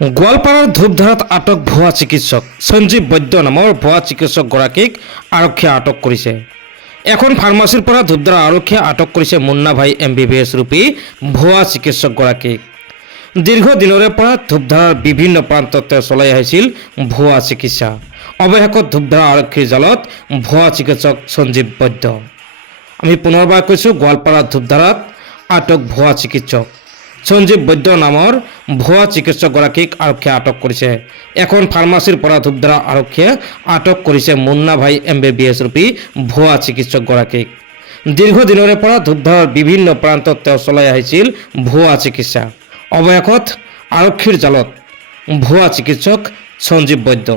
গোৱালপাৰাৰ ধূপধাৰাত আটক ভুৱা চিকিৎসক সঞ্জীৱ বৈদ্য নামৰ ভুৱা চিকিৎসকগৰাকীক আৰক্ষীয়ে আটক কৰিছে। এখন ফাৰ্মাচীৰ পৰা ধূপধাৰা আৰক্ষীয়ে আটক কৰিছে মুন্না ভাই MBBS ৰূপী ভুৱা চিকিৎসকগৰাকীক। দীৰ্ঘদিনৰে পৰা ধূপধাৰাৰ বিভিন্ন প্ৰান্তত তেওঁ চলাই আহিছিল ভুৱা চিকিৎসা। অৱশেষত ধূপধাৰা আৰক্ষীৰ জালত ভুৱা চিকিৎসক সঞ্জীৱ বৈদ্য। আমি পুনৰবাৰ কৈছোঁ, গোৱালপাৰা ধূপধাৰাত আটক ভুৱা চিকিৎসক সঞ্জীৱ বৈদ্য নামৰ ভুৱা চিকিৎসকগৰাকীক আৰক্ষীয়ে আটক কৰিছে। এখন ফাৰ্মাচীৰ পৰা ধূপধাৰা আৰক্ষীয়ে আটক কৰিছে মুন্না ভাই MBBS ৰূপী ভুৱা চিকিৎসকগৰাকীক। দীৰ্ঘদিনৰে পৰা ধূপধাৰাৰ বিভিন্ন প্ৰান্তত তেওঁ চলাই আহিছিল ভুৱা চিকিৎসা। অৱশেষত আৰক্ষীৰ জালত ভুৱা চিকিৎসক সঞ্জীৱ বৈদ্য।